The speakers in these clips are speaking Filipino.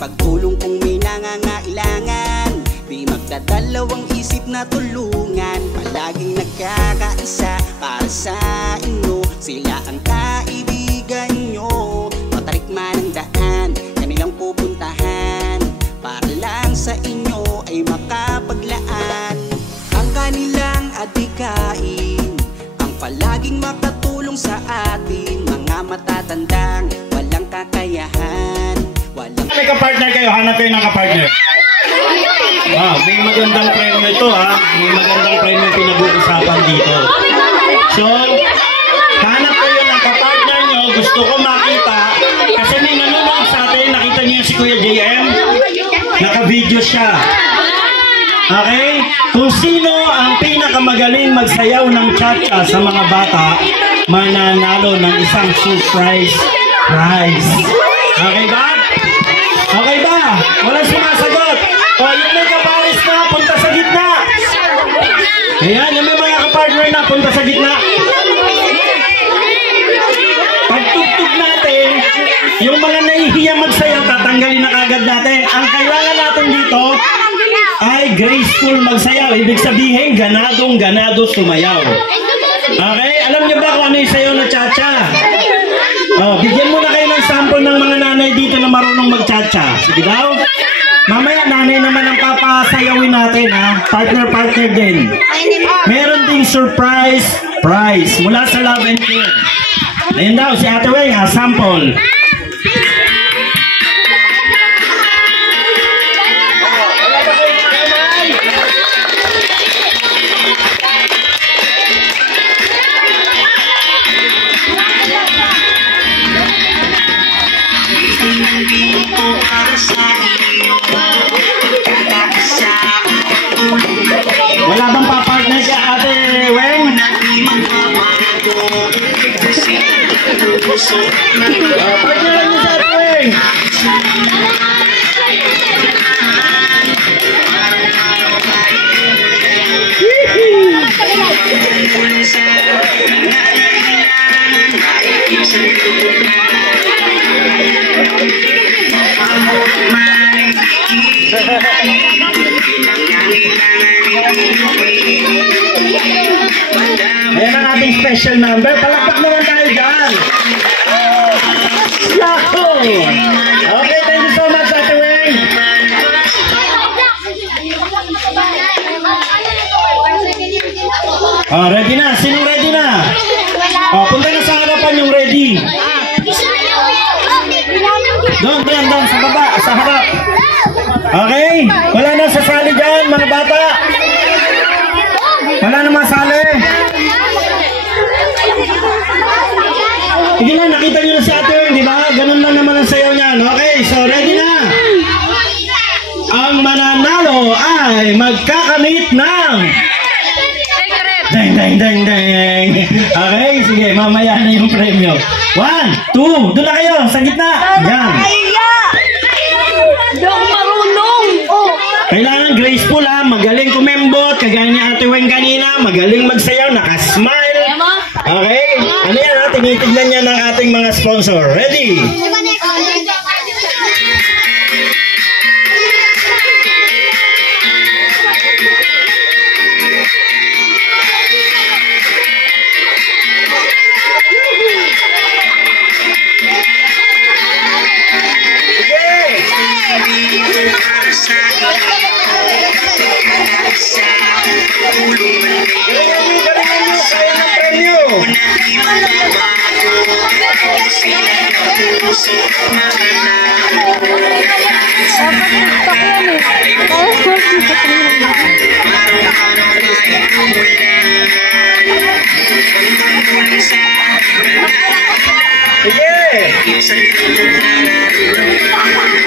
pagtulong kung may nangangailangan. Di magdadalawang isip na tulungan. Palaging nagkakaisa para sa inyo. Sila ang kaibigan nyo. Matarik man ang daan, kanilang pupuntahan. Para lang sa inyo ay makapaglaan. Ang kanilang adikain, ang palaging makatulong sa atin. Mga matatandang walang kakayahan. May kapartner kayo, hanap kayo ng kapartner. May magandang premyo ito ha. May magandang premyo pinag-uusapan dito. So, hanap kayo ng kapartner nyo. Gusto ko makita. Kasi may nanonood sa atin. Nakita niyo si Kuya JM. Naka-video siya. Okay? Kung sino ang pinakamagaling magsayaw ng cha-cha sa mga bata, mananalo ng isang surprise prize. Okay ba? Okay ba? Walang sumasagot. O, yung may kapares na, punta sa gitna. Ayan, yung may mga kapartner na, punta sa gitna. Pagtugtog natin, yung mga nahihiyang magsayaw, tatanggalin na agad natin. Ang kailangan natin dito ay graceful magsayaw. Ibig sabihin, ganadong-ganado sumayaw. Okay? Alam niyo ba kung ano yung sayaw na cha-cha? Bigyan mo na kayo ng sample ng mga nanay dito na marunong mag-cha-cha. Sige daw. Mamaya nanay naman ang papasayawin natin ha. Partner din. Meron ding surprise prize mula sa Love and Care. Ayun daw si Ate Weng ha, sample. Wala bang pa-partner ka, Ate Weng? Partner lang niyo sa Ate Weng. Ayan ang ating special number. Palakpak naman tayo dyan. Yahoo! Okay, thank you so much, Ate Weng. Ready na? Sinong ready na? Punta na sa harapan yung ready. Doon, sa baba, sa harap. Okay? Wala na sasali dyan, mga bata. Wala na masali. Sige na, nakita nyo na si Ate Weng, di ba? Ganun lang naman ang sayaw niyan. Okay, so ready na. Ang mananalo ay magkakamit ng dang dang dang dang. Okay, sige, mamaya na yung premyo. 1, 2, doon na kayo, sa gitna. Yan. Kailangan graceful ha, magaling kumembot, kagaya ni Ate Weng kanina, magaling magsayaw, nakasmile. Okay? Ano yan ha, tinitignan niya ng ating mga sponsor. Ready?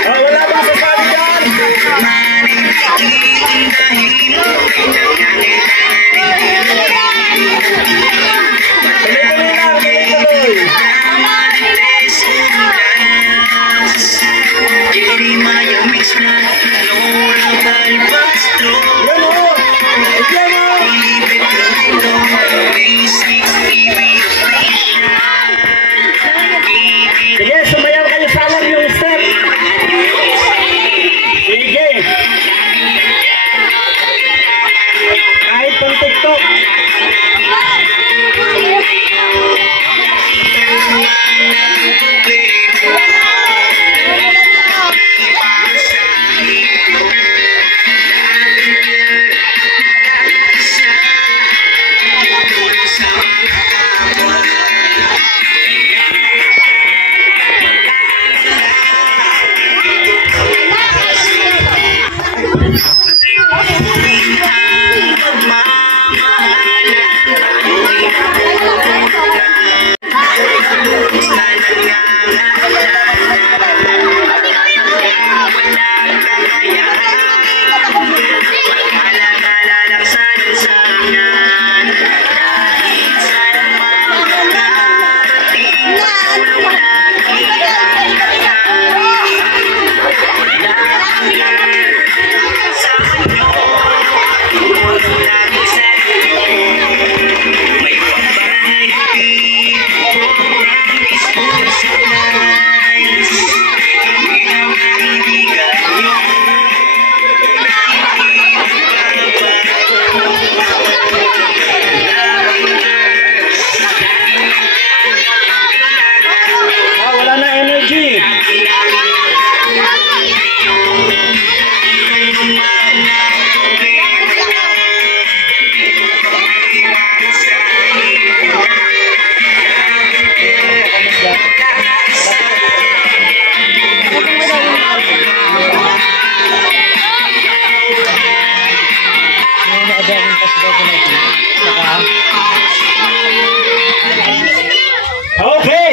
Wala bang sasali dyan? Sige, sumayaw kayo sa alam yung step.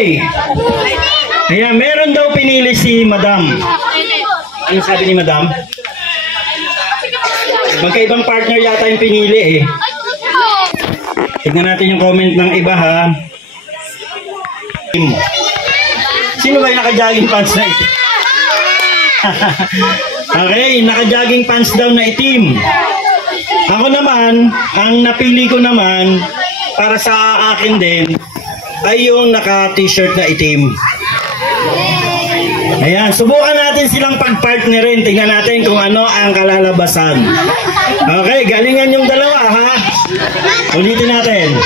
Okay. Ayan, meron daw pinili si Madam. Ano sabi ni Madam? Magkaibang partner yata yung pinili eh. Tignan natin yung comment ng iba ha. Sino ba yung naka-jogging pants na itim? Okay, naka-jogging pants daw na itim. Ako naman, ang napili ko naman para sa akin din ay yung naka-t-shirt na itim. Ayan, subukan natin silang pag-partnerin. Tingnan natin kung ano ang kalalabasan. Okay, galingan yung dalawa ha. Ulitin natin.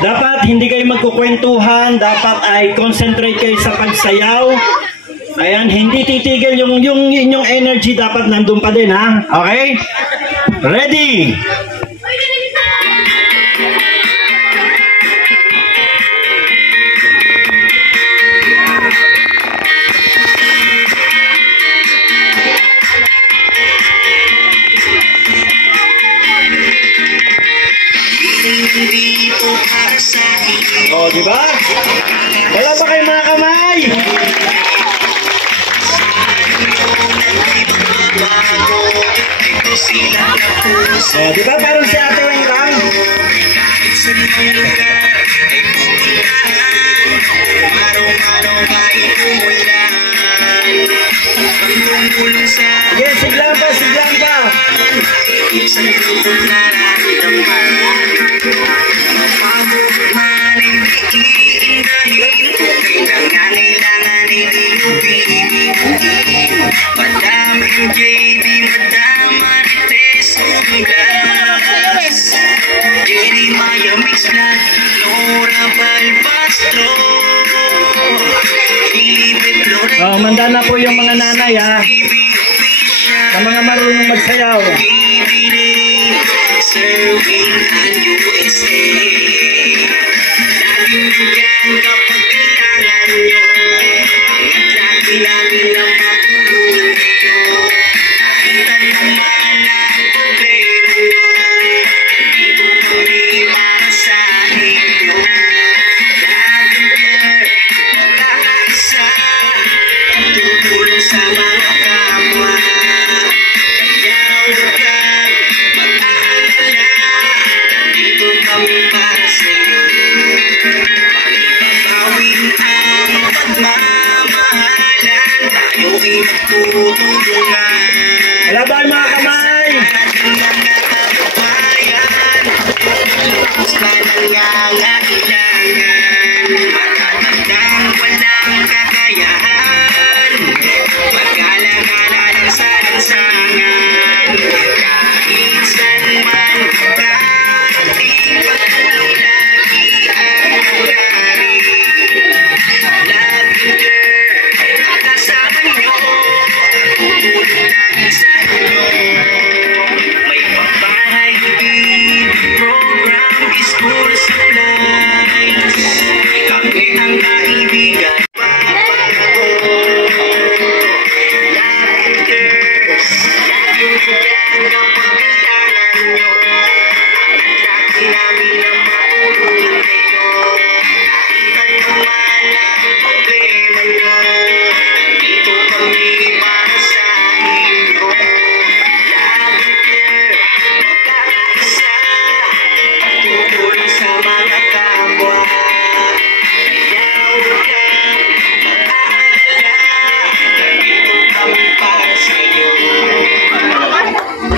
Dapat hindi kayo magkukwentuhan, dapat ay concentrate kayo sa pagsayaw. Ayan, hindi titigil yung inyong energy, dapat nandun pa din ha. Okay? Ready? Oh, di ba? Wala ba kayong mga kamay? Oh, di ba parang si Ate Weng lang? Sige, siglang pa, siglang pa. Madam MJB, Madam Marites, Unglas, Jeremiah Mixlat, Nora Balbastro, Oh, manda na po yung mga nanay ha. Sa mga marunong magsayaw. Serving ang USA. Laging bigyan kapag kailangan nyo. Angat lagi namin na matulungan kayo. Kahit naman ang problema nyo, nandito kami para sa inyo. Laging care, magkakaisa, tutulong sa mga kapwa. Kaya huwag kang mag-aalala, nandito kami para sa iyo. Pagpapawin ang pagmamahalan, tayo'y magtutulungan. Wala ba yung mga kamay? Ating mga kababayan, tapos na nangangailangan, matatandang walang kakayahan, mag-alala ng salansangan, kahit saan man karating, pagtulong lagi ang nangyari. Laging care, kasama nyo, tutulong lagi sa inyo. May pambahay, program, school supplies, kami ang kaibigan.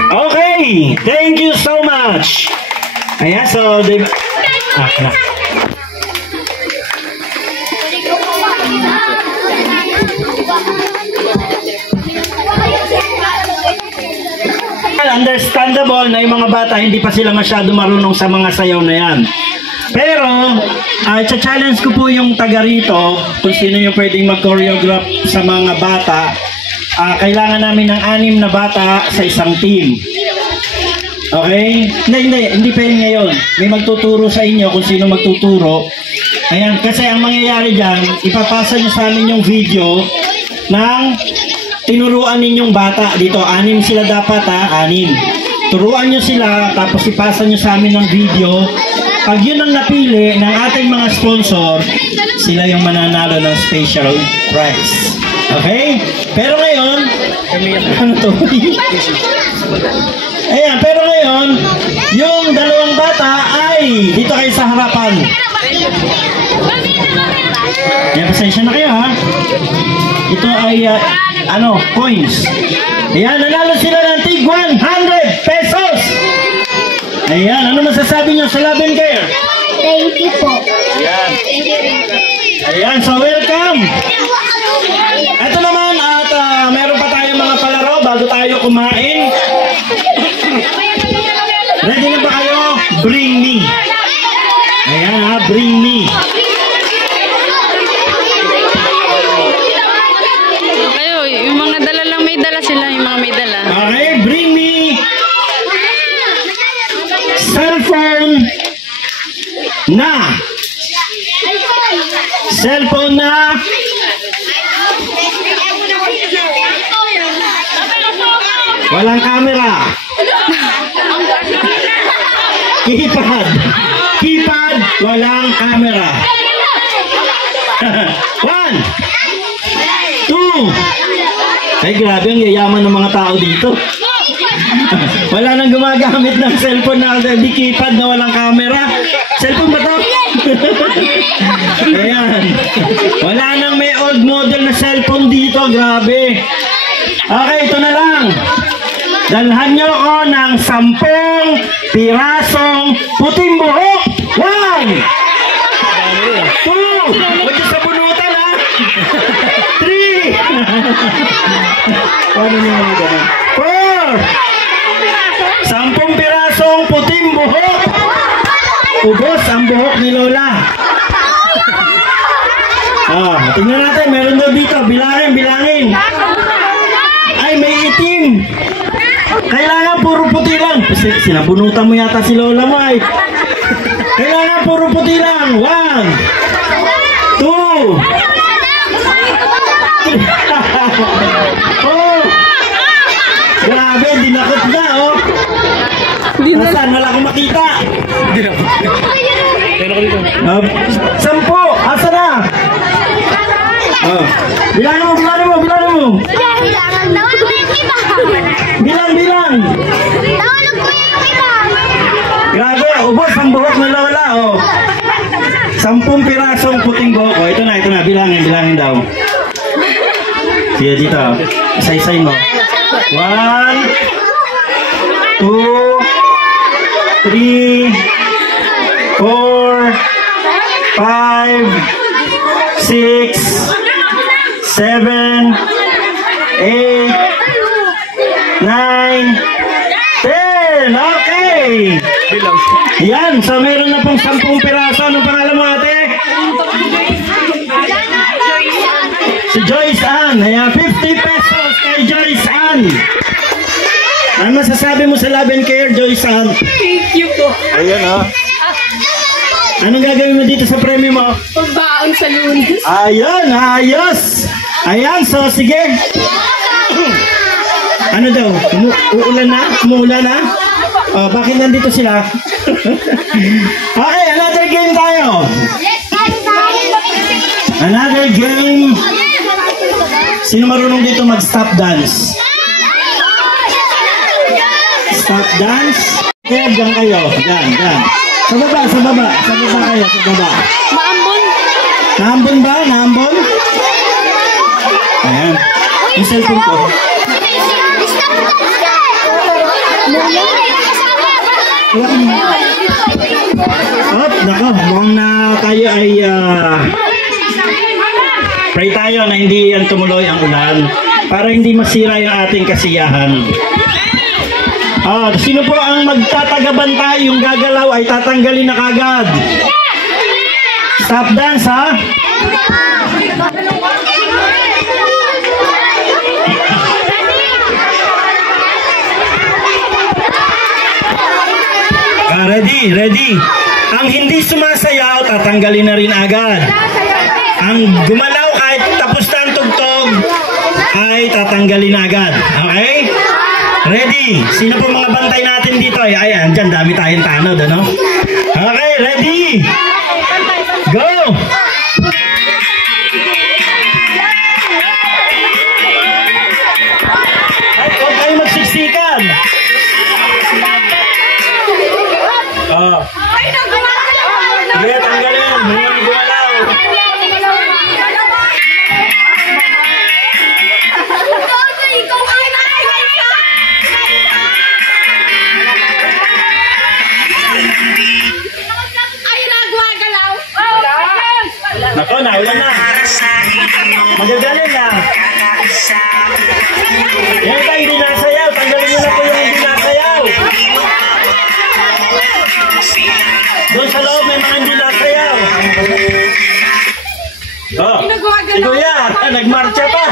Okay, thank you so much. Ayan, so na. Understandable na yung mga bata hindi pa sila masyado marunong sa mga sayaw na yan. Pero, challenge ko po yung taga rito kung sino yung pwedeng mag-choreograph sa mga bata. Kailangan namin ng 6 na bata sa isang team. Okay? Hindi pa yun ngayon. May magtuturo sa inyo kung sino magtuturo. Ayan, kasi ang mangyayari dyan, ipapasa nyo sa amin yung video ng tinuruan ninyong bata. Dito, 6 sila dapat ha, 6. turuan nyo sila, tapos ipasa nyo sa amin ng video. Pag yun ang napili ng ating mga sponsor, sila yung mananalo ng special prize. Okay? Pero ngayon, ano to? Ayan, pero ngayon, yung dalawang bata ay dito kayo sa harapan. Ayan, pasensya na kayo ha. Ito ay, coins. Ayan, nanalo sila ng tig 100 pesos. Ayan, ano masasabi nyo sa Love and Care? Thank you po. Ayan. Ayan, so welcome. Ito naman at meron pa tayong mga palaro bago tayo kumain. Ready na ba kayo? Bring me. Ayan ha, bring me. Kayo, yung mga dala lang, may dala sila, yung mga may dala. Okay, bring me cellphone na. Cellphone na. Walang camera. Keypad. Keypad, walang camera. 1, 2. Ay, grabe ang yayaman ng mga tao dito. Wala nang gumagamit ng cellphone na di keypad na walang camera. Cellphone ba to? Ayan. Wala nang may old model na cellphone dito. Grabe. Okay, ito na lang. Dalhan nyo ako ng 10 pirasong puting buhok. 1, 2. Huwag yung sa bunutan ha. 3. Paano nyo mga ganun? 4. 10 pirasong puting buhok. Ubos ang buhok ni Lola. Tingnan natin, meron daw dito. Bilangin. Ay, may itim. Kailangan puro puti lang. Sinabunutan mo yata si Lola mo ay. Kailangan puro puti lang. 1, 2. Oh. Grabe, dinakot na oh. Nasaan? Wala akong makita. 10. Asa na? Bilangin mo. Bilang. Grabe, ubos ang buhok ng Lola, oh. 10 pirasong puting buhok. Oh, ito na. Bilangin daw. Sige, dito. Isa-isay mo. 1, 2, 3, 4, 5, 6, 7, 8, 9, 10. Okay. Yan. So, meron na pong 10 piraso. Anong pangalan mo, ate? Si Joyce Ann. Ayan, 50 pesos kay Joyce Ann. Ano masasabi mo sa Love and Care, Joyce Ann? Thank you po. Ayan, ha. Anong gagawin mo dito sa premyo mo? Pagbaon sa Lunes. Ayun, ayos. Ayan, so sige. Ano daw? Umuulan na? Bakit nandito sila? Okay, another game tayo. Another game. Sino marunong dito mag-stop dance? Stop dance? Okay, dyan kayo. Dyan. Sa baba kayo, sa baba. Maambon. Naambon ba? Naambon? Ayan. Yung cellphone ko. Nako, mukhang na tayo ay pray tayo na hindi yan tumuloy ang ulan para hindi masira yung ating kasiyahan. Sino po ang magtatagabantay? Yung gagalaw ay tatanggalin na kagad. Stop dance, ha? Ready. Ang hindi sumasayaw, tatanggalin na rin agad. Ang gumalaw kahit tapos na ang tugtog, ay tatanggalin agad. Okay? Ready? Sino po mga bantay natin dito? Ayan, dyan dami tayong tanod, ano? Okay, ready? Go! Ay, huwag kayo magsiksikan. Oh. Sige, tanggalin. Mayroon gumalaw. Nako, naulan na. Magagaling na. Yan tayo hindi nasayaw. Tanggalin nyo na po yung hindi nasayaw. Doon sa loob may mga hindi nasayaw. Oh, si Kuya, nagmarcha pa.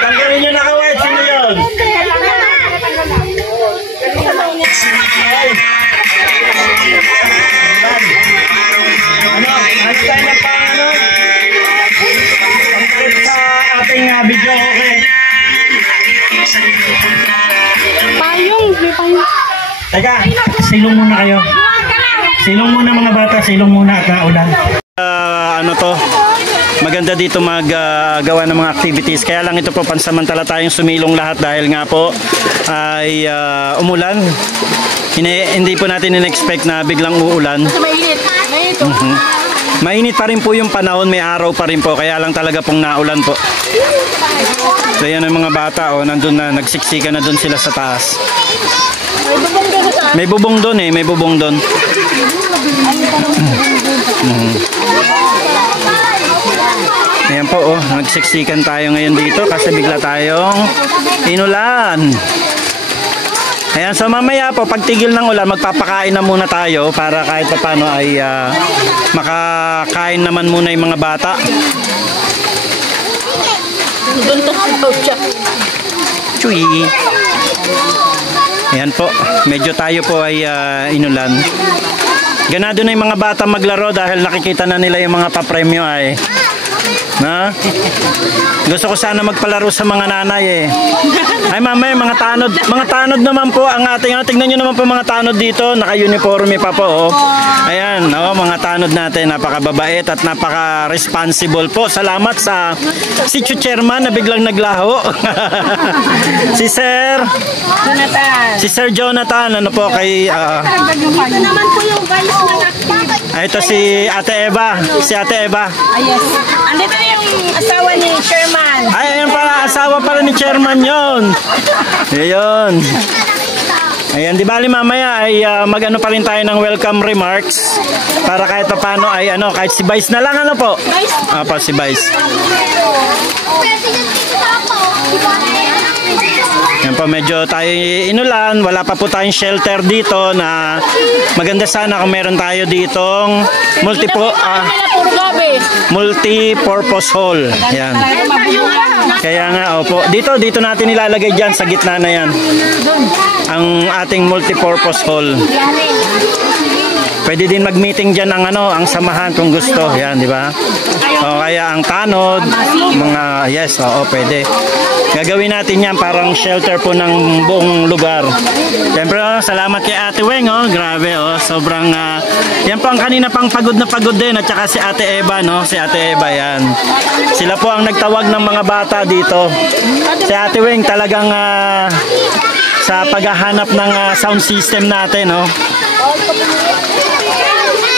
Tanggalin nyo na kawait. Sino yun? Ay. Ano tayo na pa, ano? Sa ating video, okay? Payong, may payong. Teka, silong muna kayo. Silong muna mga bata, silong muna at naulan. Ano to? Maganda dito maggawa ng mga activities. Kaya lang ito po pansamantala tayong sumilong lahat dahil nga po ay umulan. Hindi po natin in-expect na biglang uulan. Mainit. Mainit pa rin po yung panahon, may araw pa rin po. Kaya lang talaga pong naulan po. So yan ang mga bata, nandun na, nagsiksika na dun sila sa taas. May bubong doon may bubong doon. Ayan po, nagsiksikan tayo ngayon dito kasi bigla tayong inulan. Ayan, so mamaya po, pagtigil ng ulan, magpapakain na muna tayo para kahit pa paano ay makakain naman muna yung mga bata. Chuy! Ayan po, medyo tayo po ay inulan. Ganado na yung mga bata maglaro dahil nakikita na nila yung mga papremyo ay. Na? Gusto ko sana magpalaro sa mga nanay Ay mamay, mga tanod naman po ang ating, tingnan nyo naman po mga tanod dito, naka-uniforme pa po Ayan, mga tanod natin, napakababait at napaka-responsible po. Salamat sa si Chairman na biglang naglaho. Si Sir Jonathan. Si Sir Jonathan, ano po kay Dito naman po yung guys na ito si Ate Eva. Si Ate Eva. yes. Andito na yung asawa ni Chairman. Ay, ayun pala, asawa pala ni Chairman yon. Ayun. Ayan, di bali mamaya ay mag-ano pa rin tayo ng welcome remarks para kahit pa paano ay kahit si Vice na lang po. Pa si Vice. Yan po, medyo tayo inulan, wala pa po tayong shelter dito na maganda sana kung meron tayo ditong multi-purpose hall. Yan. Kaya nga, opo. Dito natin ilalagay dyan sa gitna na yan. Ang ating multi-purpose hall. Pwede din mag-meeting dyan ang samahan kung gusto. Yan, di ba? O kaya ang tanod, mga, yes, pwede. Gagawin natin yan parang shelter po ng buong lugar. Siyempre, salamat kay Ate Weng, grabe, sobrang, yan po ang kanina pang pagod na pagod din, at saka si Ate Eva, si Ate Eva, yan. Sila po ang nagtawag ng mga bata dito. Si Ate Weng talagang, sa paghahanap ng sound system natin,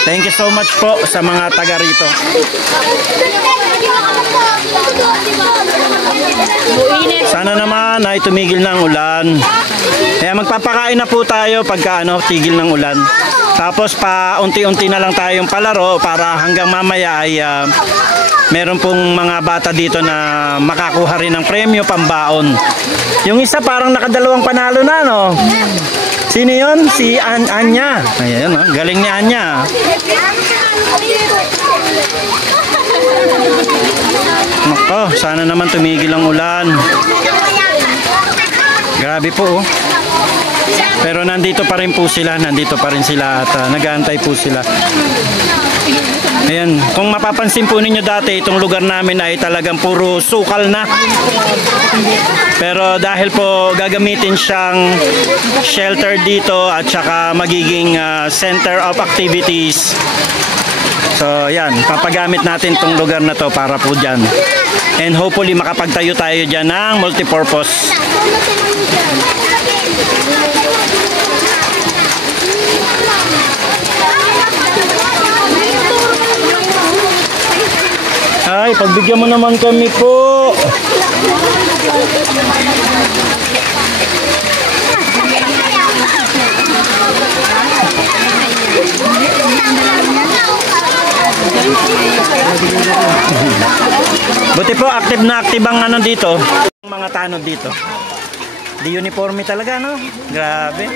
Thank you so much po sa mga taga rito. Sana naman ay tumigil na ang ulan. Kaya magpapakain na po tayo pagka tigil ng ulan. Tapos pa unti-unti na lang tayong palaro para hanggang mamaya ay meron pong mga bata dito na makakuha rin ng premyo pambaon. Yung isa parang nakadalawang panalo na, Sino yun? Si Anya. Ayan, galing ni Anya. Nako, sana naman tumigil ang ulan. Grabe po, Pero nandito pa rin po sila, at nag-aantay po sila. Ayan, kung mapapansin po ninyo dati, itong lugar namin ay talagang puro sukal na. Pero dahil po gagamitin siyang shelter dito at saka magiging center of activities. So yan, papagamit natin itong lugar na to para po dyan. And hopefully makapagtayo tayo dyan ng multipurpose. Ay, pagbigyan mo naman kami po. Buti po active na active ang ano dito, mga tanod dito. Di uniforme talaga, no? Grabe.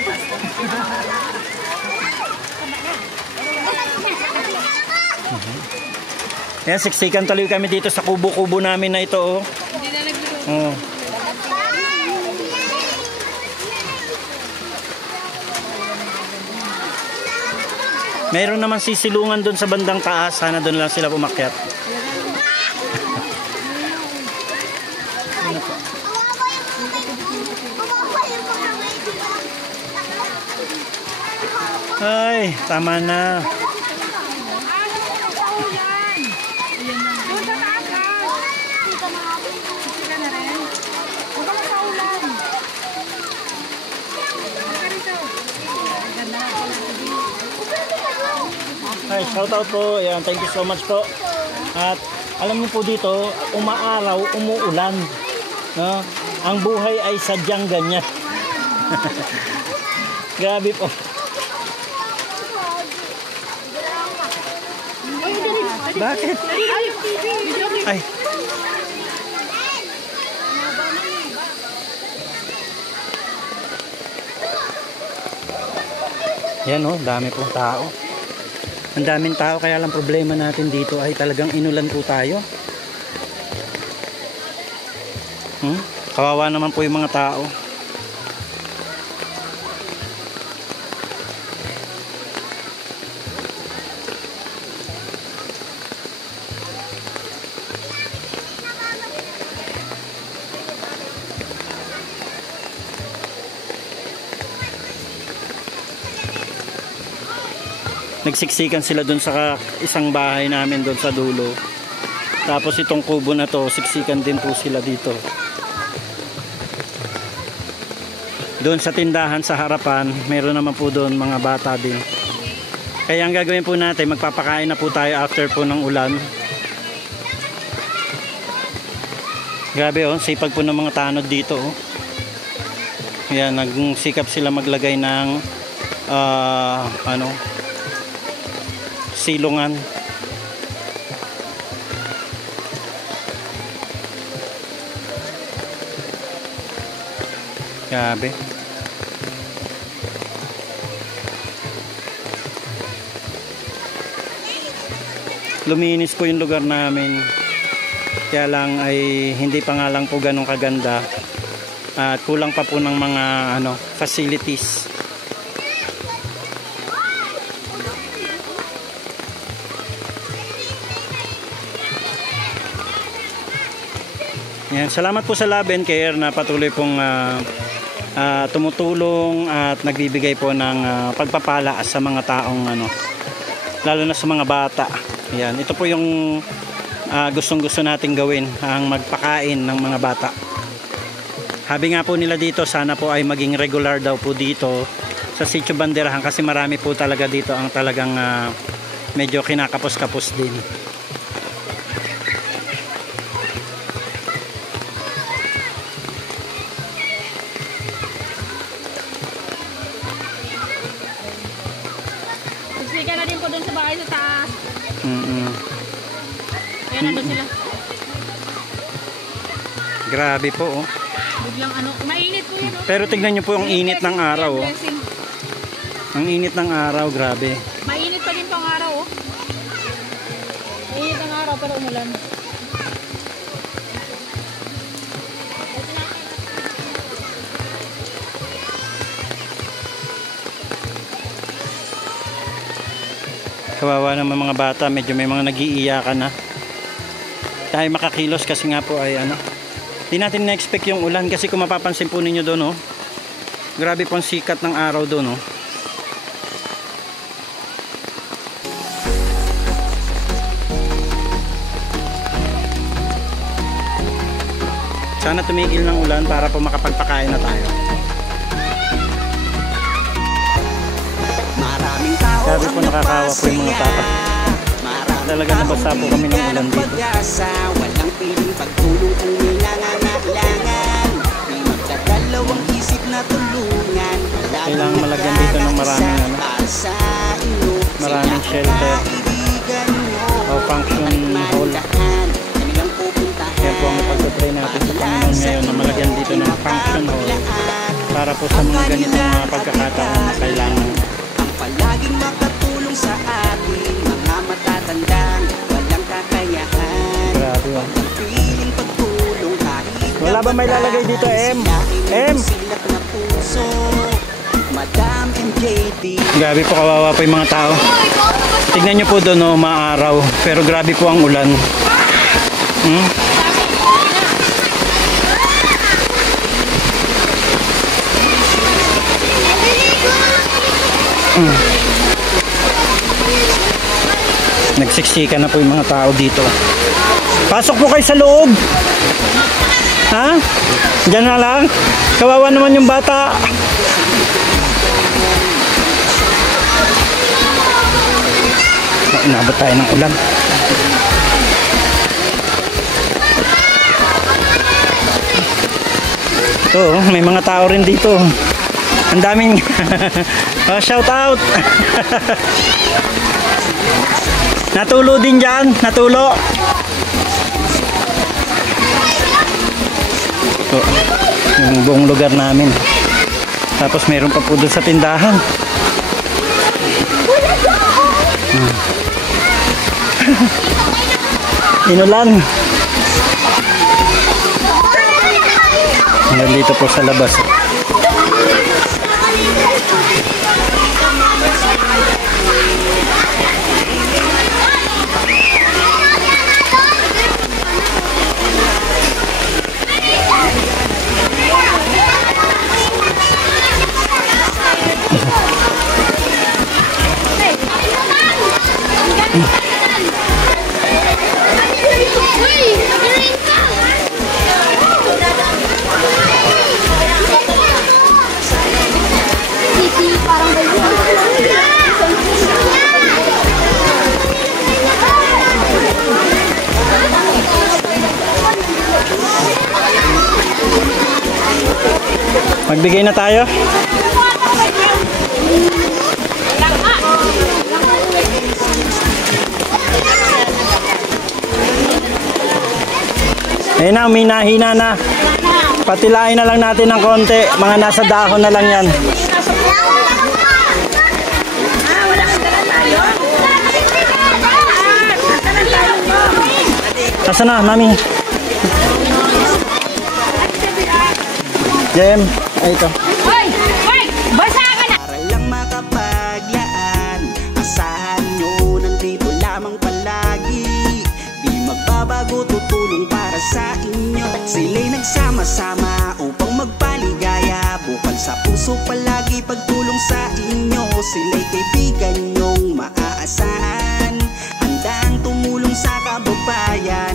Yan, siksikan tuloy kami dito sa kubo-kubo namin na ito, oh. Oh. Mayroon naman sisilungan doon sa bandang taas. Sana doon lang sila umakyat. Ay, tama na. Ay, shout out po. Ayan, thank you so much po. At alam niyo po dito, umaaraw, umuulan. No? Ang buhay ay sadyang ganyan. Grabe po. Bakit? Ay. Yan, oh, dami pong tao. Ang daming tao, kaya lang problema natin dito ay talagang inulan po tayo. Kawawa naman po yung mga tao. Nagsiksikan sila dun sa isang bahay namin dun sa dulo. Tapos itong kubo na to, siksikan din po sila dito. Doon sa tindahan sa harapan, meron naman po doon mga bata din. Kaya ang gagawin po natin, magpapakain na po tayo after po ng ulan. Grabe, oh, sipag po ng mga tanod dito, oh. Yan, nagsikap sila maglagay ng silungan. Grabe. Luminis po yung lugar namin. Kaya lang ay hindi pa nga lang po ganun kaganda. At kulang pa po ng mga facilities. Yan, salamat po sa Love and Care na patuloy pong tumutulong at nagbibigay po ng pagpapala sa mga taong lalo na sa mga bata. Yan, ito po yung gustong-gusto nating gawin, ang magpakain ng mga bata. Habi nga po nila dito, sana po ay maging regular daw po dito sa Sitio Banderahan kasi marami po talaga dito ang talagang medyo kinakapos-kapos din. Siksikan na din po dun sa bahay sa taas. Ayan, nandun sila. Grabe po, oh. Biglang mainit po yun, oh. Pero tignan nyo po ang init ng araw, oh. Ang init ng araw, grabe. Mainit pa din po ang araw, oh. Mainit ang araw pero umulan. Kawawa naman mga bata, medyo may mga nag-iiyakan na. Tayo makakilos kasi nga po ay ano. Hindi natin na-expect yung ulan kasi kung mapapansin po ninyo doon, oh. Grabe pong sikat ng araw doon, oh. Sana tumigil ng ulan para po makapagpakain na tayo. Maraming tao Sabi po nakakawa po yung mga tata. Talaga nabasa po kami ng ulan dito. Walang piling pagtulong kung may nangangailangan. Di magdadalawang isip na tulungan. Kailangan malagyan dito ng maraming ano, maraming shelter o function hall. Kaya po ang ipagpapray natin sa Panginoon ngayon na malagyan dito ng function hall para po sa mga ganitong mga pagkakataon na kailangan. Ang palaging makatulong sa ating mga matatandang walang kakayahan. Grabe, oh. Walang piling pagtulong kahit Wala ba may lalagay dito, M? M? silak na puso. Madam MJD. Grabe po, kawawa po yung mga tao. Tignan nyo po doon, oh, maaraw. Pero grabe po ang ulan. Nagsiksika na po yung mga tao dito. Pasok po kayo sa loob. Ha? Diyan na lang. Kawawa naman yung bata. Inabot tayo ng ulan. Ito, may mga tao rin dito. Ang daming oh, shout out. Natulo din dyan. Natulo. Ito, yung buong lugar namin. Tapos mayroon pa po doon sa tindahan. Inulan. Nandito po sa labas. Magbigay na tayo. Ayun na, uminahina na. Patilain na lang natin ng konti. Mga nasa dahon na lang yan. Nasaan na, mami? Jem, ay ito. Hoy! Hoy! Basa ka na! Para lang makapaglaan, asahan nyo nandito lamang palagi. Di magbabago, tutulong para sa inyo. Sila'y nagsama-sama upang magpaligaya. Bukal sa puso palagi pagtulong sa inyo. Sila'y kaibigan nyong maaasahan, handang tumulong sa kababayan.